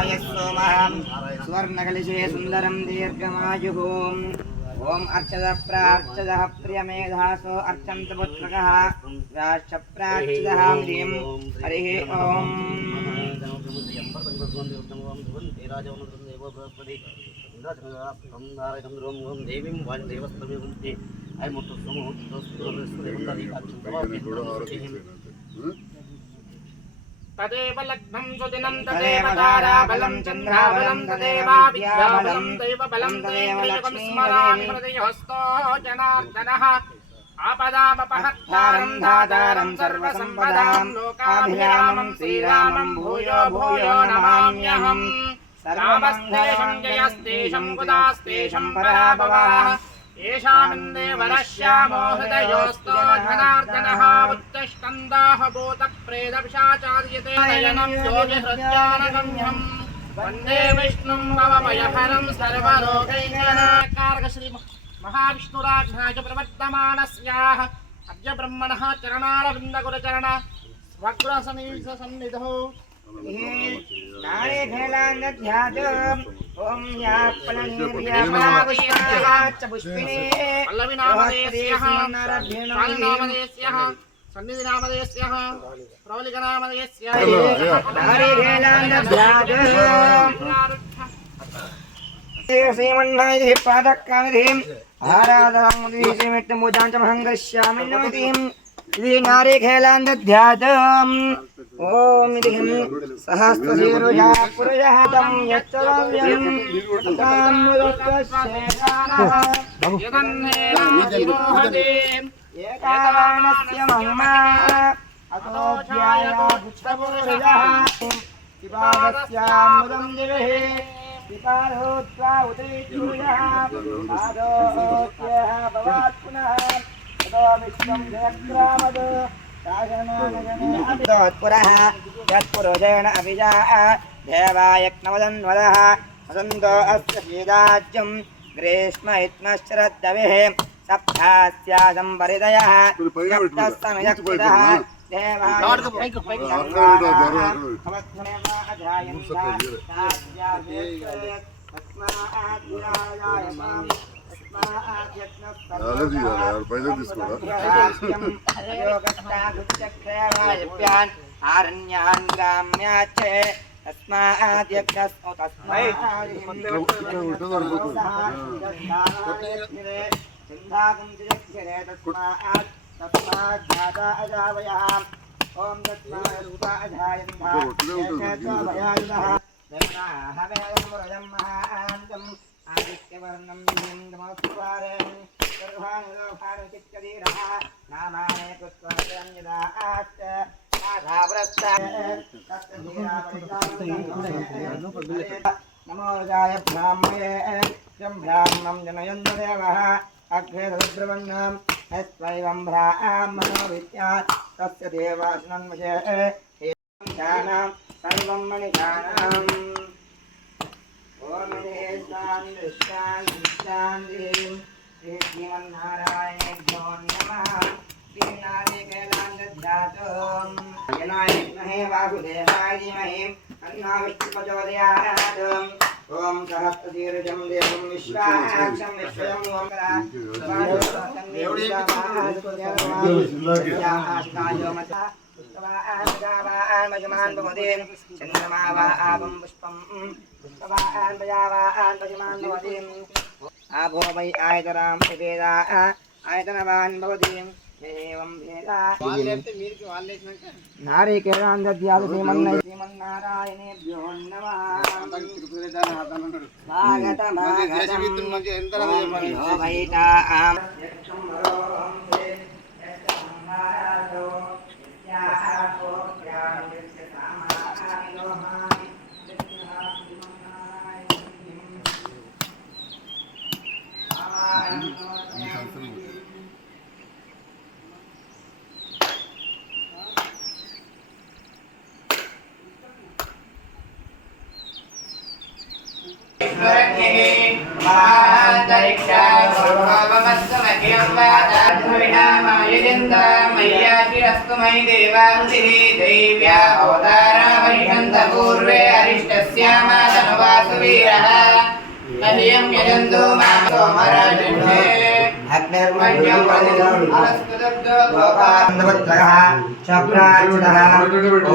देवाय सोमः स्वर्णकलशे सुन्दरं दीर्घमायुः ओम अर्चदः प्रार्चदः प्रियमेधासो अर्चन्त पुत्रकः व्याश्चप्रार्चदः म्रीं हरिः ओम तदेव लग्नं सुदिनं तदेव ताराबलं चन्द्राबलं तदेवाविद्याबलं दैवबलं तदेव स्मरामि हृदयस्थो जनार्दनः आपदामपहर्तारं धातारं सर्वसम्पदां लोकाभिरामं श्रीरामं भूयो भूयो नमाम्यहम् रामस्तेषं जयस्तेषं कुदास्तेषं पराभवः येषामिन्देवरश्यामो हृदयोस्तो धनार्दनः उत्तिष्ठन्दाः भूतप्रेतपिशाचार्यते नयनं योगिहृद्यानगम्यम् वन्दे विष्णुं भवभयहरं सर्वरोगैकनाकारक श्री महाविष्णुराज्ञाय प्रवर्तमानस्याः अद्य ब्रह्मणः चरणारविन्दगुरुचरण स्वग्रसन्निधौ नारे खेलान्ध्यात् ओम या पलनीर्यामाविष्टाच्च पुष्पिने पल्लविनामदेस्यः नामदेस्यः सन्निधिनामदेस्यः प्रवलिकनामदेस्यः नारे खेलान्ध्यात् श्रीमन्नायः पादकानिधिं आराधनामुदिः श्रीमिट्टमुदाञ्चमहङ्गस्यामि नमतिं श्री नारे खेलान्ध्यात् ओम इदिं सहस्रशीरुषा पुरुषः तं यच्चलव्यं तामुदत्तस्येषानः यदन्नेनाधिरोहते एकावानस्य महिमा अतोऽध्यायाभुक्तपुरुषः पिपादस्यामुदं दिवे पिपादोत्वा उदयित्युषः पादोत्यः भवात् पुनः ततो विश्वं जयक्रामद पुरः यत्पुरुषेण अभिजाः देवायज्ञवदन्वदः वसन्तो अस्य शीदाज्यं ग्रीष्म इत्मश्चरद्दविः सप्तास्यादं परिदयः सप्तस्तनयक्षितः आरण्यान् ग्राम्याच्चे तस्माद्यज्ञस्तु तस्माद् अजावयः ओम आदित्यवर्णं लिङ्गमोत्वारेण सर्वानुलोभानुचित्कदीरः नामाने कृत्वा यदाच्च नमो राजाय ब्राह्मणे ब्राह्मणं जनयन्तु देवः अग्रे रुद्रवन्नं यस्त्वैवं ब्राह्मणो विद्यात् तस्य देवासनन्मषे ध्यानं सर्वं मणिकानाम् ओम शान्तिः श्रीमन्नारायणेभ्यो नमः श्रीनारे कैलासध्यातों विनायकमहे वासुदेवाय धीमहि तन्नो विष्णुप्रचोदयात् ओम सहस्रशीर्षं देवं विश्वाक्षं विश्वं ओंकारान् चन्द्रमा वा आपं पुष्पं पुष्पवान् प्रजावान् पशुमान् भवति आभो वै आयतरां वेदा आयतनवान् भवति एवं वेदा नारिकेलान्ध्यात् श्रीमन्नारायणेभ्यो नमः तमस्तु मयि देवाहुतिः दैव्या अवतारामरिषन्त पूर्वे अरिष्टस्यामादनुवासुवीरः नह्यं यजन्तो मां सोमराजन्ये अग्निर्मण्यं प्रतिदग्धो गोपान्दवत्तरः शक्राच्युतः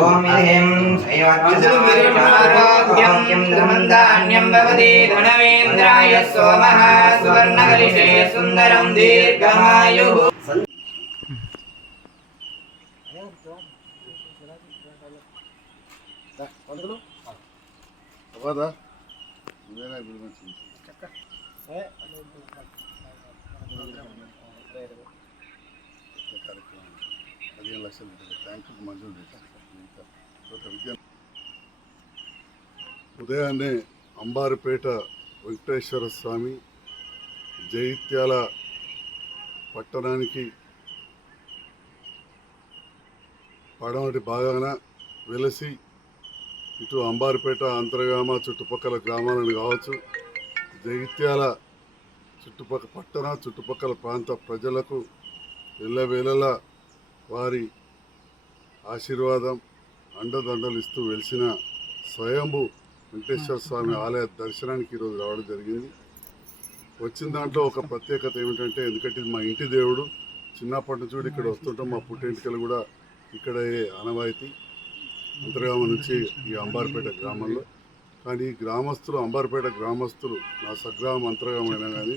ॐ ह्रीं श्रीवत्सरोग्यं धर्मन्दान्यं भवति धनवेन्द्राय सोमः सुवर्णकलिशे सुन्दरं दीर्घमायुः అవ్వదా నువ్వేనా ఇప్పుడు మంచి కార్యక్రమం 15 లక్షలు ట్యాంకుకు మంజూరు చేశారు. ఉదయాన్నే అంబారిపేట వెంకటేశ్వర స్వామి జైత్యాల పట్టణానికి పడమటి భాగాన వెలసి ఇటు అంబారిపేట అంతర్గామ చుట్టుపక్కల గ్రామాలను కావచ్చు, జగిత్యాల చుట్టుపక్కల ప్రాంత ప్రజలకు ఎల్లవేళలా వారి ఆశీర్వాదం అండదండలు ఇస్తూ వెలిసిన స్వయంభూ వెంకటేశ్వర స్వామి ఆలయ దర్శనానికి ఈరోజు రావడం జరిగింది. వచ్చిన దాంట్లో ఒక ప్రత్యేకత ఏమిటంటే, ఎందుకంటే ఇది మా ఇంటి దేవుడు, చిన్నప్పటి నుంచి కూడా ఇక్కడ వస్తుంటాం, మా పుట్టింటికలు కూడా ఇక్కడే ఆనవాయితీ అంతర్గామ నుంచి ఈ అంబారిపేట గ్రామంలో. కానీ గ్రామస్తులు అంబారిపేట గ్రామస్తులు నా సగ్రామం అంతర్గామం అయినా కానీ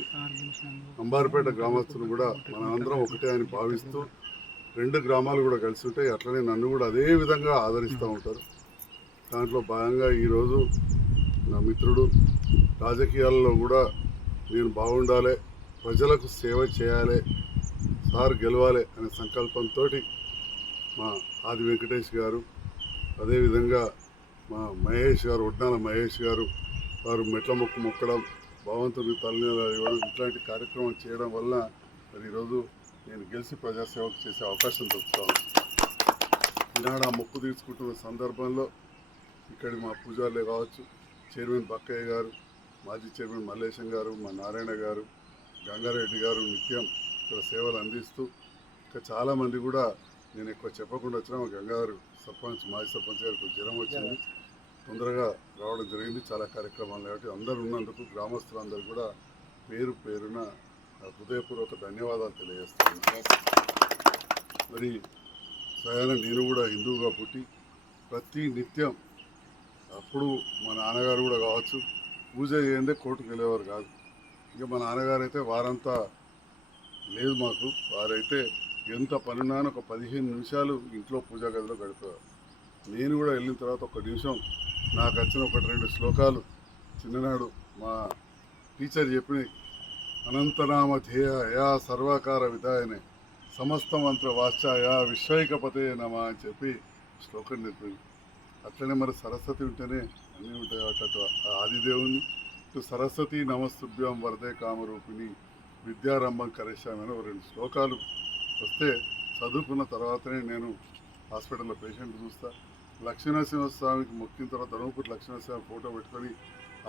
అంబారిపేట గ్రామస్తులు కూడా మన అందరం ఒకటే అని భావిస్తూ 2 గ్రామాలు కూడా కలిసి ఉంటాయి. అట్లనే నన్ను కూడా అదే విధంగా ఆదరిస్తూ ఉంటారు. దాంట్లో భాగంగా ఈరోజు నా మిత్రుడు రాజకీయాల్లో కూడా నేను బాగుండాలి, ప్రజలకు సేవ చేయాలి, సార్ గెలవాలి అనే సంకల్పంతో మా ఆది వెంకటేష్ గారు, అదేవిధంగా మా మహేష్ గారు, ఒడ్నాల మహేష్ గారు, వారు మెట్ల మొక్కడం, భగవంతుని తల్లిదండ్రులు ఇవ్వడం, ఇట్లాంటి కార్యక్రమం చేయడం వల్ల మరి ఈరోజు నేను గెలిచి ప్రజాసేవకు చేసే అవకాశం దొరుకుతాను. ఈనాడు ఆ మొక్కు తీసుకుంటున్న సందర్భంలో ఇక్కడి మా పూజారులే కావచ్చు, చైర్మన్ బక్కయ్య గారు, మాజీ చైర్మన్ మల్లేశం గారు, మా నారాయణ గారు, గంగారెడ్డి గారు నిత్యం ఇక్కడ సేవలు అందిస్తూ, ఇంకా చాలామంది కూడా నేను ఎక్కువ చెప్పకుండా వచ్చిన మా గంగాధర్ సర్పంచ్, మాజీ సర్పంచ్ గారికి జ్వరం వచ్చింది, తొందరగా రావడం జరిగింది. చాలా కార్యక్రమాలు కాబట్టి అందరూ ఉన్నందుకు గ్రామస్తులందరూ కూడా పేరు పేరున హృదయపూర్వక ధన్యవాదాలు తెలియజేస్తున్నాను. మరి స్వయాన నేను కూడా హిందువుగా పుట్టి ప్రతి నిత్యం, అప్పుడు మా నాన్నగారు కూడా కావచ్చు, పూజ చేయందే కోర్టుకు వెళ్ళేవారు కాదు. ఇక మా నాన్నగారు అయితే వారంతా లేదు మాకు, వారైతే ఎంత పనున్నా ఒక 15 నిమిషాలు ఇంట్లో పూజా గదిలో గడిపేవారు. నేను కూడా వెళ్ళిన తర్వాత 1 నిమిషం నాకు వచ్చిన 1-2 శ్లోకాలు చిన్ననాడు మా టీచర్ చెప్పిన అనంతనామ ధ్యేయ యా సర్వకార విధాయనే సమస్త మంత్ర వాచ్యాయ విశ్వైకపతే నమ అని చెప్పి శ్లోకం నేర్పింది. అట్లనే మరి సరస్వతి ఉంటేనే అన్నీ ఉంటాయి అటు ఆదిదేవుని, ఇటు సరస్వతి నమస్తుభ్యం వరదే కామరూపిణి విద్యారంభం కరేశామని 2 శ్లోకాలు వస్తే చదువుకున్న తర్వాతనే నేను హాస్పిటల్లో పేషెంట్ చూస్తా. లక్ష్మీనరసింహస్వామికి మొక్కిన తర్వాత ధర్మపురి లక్ష్మీనరసింహ ఫోటో పెట్టుకొని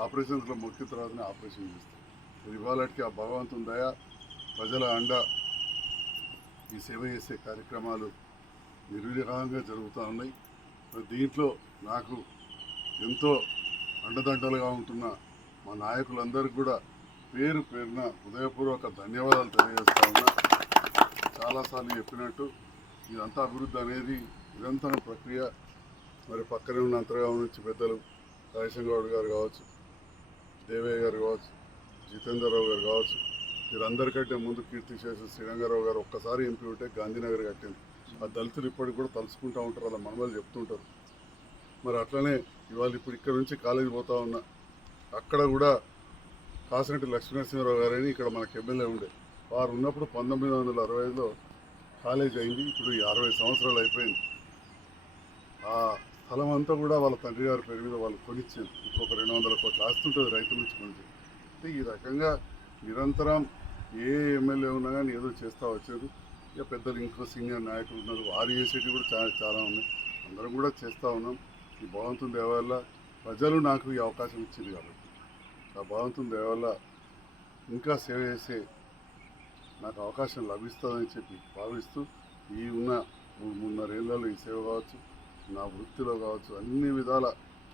ఆపరేషన్స్లో మొక్కిన తర్వాతనే ఆపరేషన్ చేస్తాను. ఇవాళకి ఆ భగవంతుని దయ, ప్రజల అండ, ఈ సేవ చేసే కార్యక్రమాలు నిర్విఘ్నంగా జరుగుతూ ఉన్నాయి. దీంట్లో నాకు ఎంతో అండదండలుగా ఉంటున్న మా నాయకులందరికీ కూడా పేరు పేరున హృదయపూర్వక ధన్యవాదాలు తెలియజేస్తా ఉన్నా. చాలాసార్లు చెప్పినట్టు ఇదంతా అభివృద్ధి అనేది నిరంతర ప్రక్రియ. మరి పక్కనే ఉన్న అంతర్గామ నుంచి పెద్దలు రాజశంగౌడ్ గారు కావచ్చు, దేవయ్య గారు కావచ్చు, జితేందర్రావు గారు కావచ్చు, వీరందరికంటే ముందు కీర్తిశేషు శ్రీరంగారావు గారు ఒక్కసారి ఎంపీ ఉంటే గాంధీనగర్ కట్టింది. ఆ దళితులు ఇప్పటికి కూడా తలుచుకుంటూ ఉంటారు, అలా మనవాళ్ళు చెప్తుంటారు. మరి అట్లనే ఇవాళ ఇప్పుడు ఇక్కడ నుంచి కాలేజీ పోతా ఉన్నా, అక్కడ కూడా కాసిరెడ్డి లక్ష్మీనరసింహరావు గారని ఇక్కడ మనకు ఎమ్మెల్యే ఉండే, వారు ఉన్నప్పుడు 1965లో కాలేజ్ అయింది. ఇప్పుడు 60 సంవత్సరాలు అయిపోయింది. ఆ స్థలం అంతా కూడా వాళ్ళ తండ్రి గారి పేరు మీద వాళ్ళు కొనిచ్చింది. ఇంకొక 200 కోట్ల ఆస్తుంటుంది రైతుల నుంచి కొనిచ్చి. అంటే ఈ రకంగా నిరంతరం ఏ ఎమ్మెల్యే ఉన్నా కానీ ఏదో చేస్తూ వచ్చారు. ఇక పెద్దలు ఇంకో సీనియర్ నాయకులు ఉన్నారు, వారు చేసేటివి కూడా చాలా ఉన్నాయి. అందరం కూడా చేస్తూ ఉన్నాం. ఈ భగవంతుని దయ వల్ల ప్రజలు నాకు ఈ అవకాశం ఇచ్చింది కాబట్టి ఆ భగవంతుని దయ వల్ల ఇంకా సేవ చేసే నాకు అవకాశం లభిస్తుందని చెప్పి భావిస్తూ, ఈ ఉన్న మూడున్నర ఏళ్ళలో ఈ సేవ కావచ్చు, నా వృత్తిలో కావచ్చు, అన్ని విధాల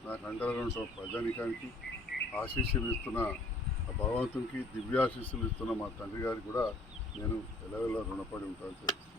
నాకు అండగా ఉన్న ప్రజానికానికి ఆశీస్సులు ఇస్తున్న ఆ భగవంతునికి దివ్యాశీస్సులు ఇస్తున్న మా తండ్రి గారికి కూడా నేను ఎలవెల్ల రుణపడి ఉంటాను తెలుస్తుంది.